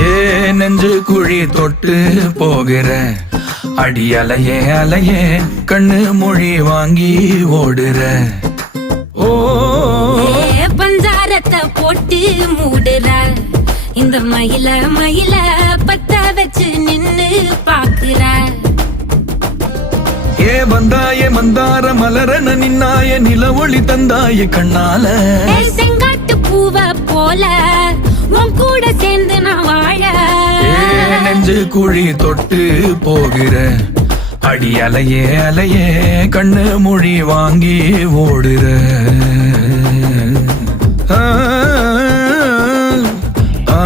ஏ நெஞ்சு குழி தொட்டு போகிற அடி அலையே அலையே கண்ணு மொழி வாங்கி ஓடுற. ஓ பஞ்சாரத்தை போட்டு மூடுற இந்த மயில மயில பத்த வச்சு நின்னு பாக்குற. ஏ வந்தாய மந்தார மலரன நின்னாய நில ஒளி தந்தாய கண்ணால. செங்காட்டு பூவ போல உன் கூட சேர்ந்து நான் வாழ. நெஞ்சு குழி தொட்டு போகிற அடி அலையே அலையே கண்ணு மொழி வாங்கி ஓடுற. ஆ ஆ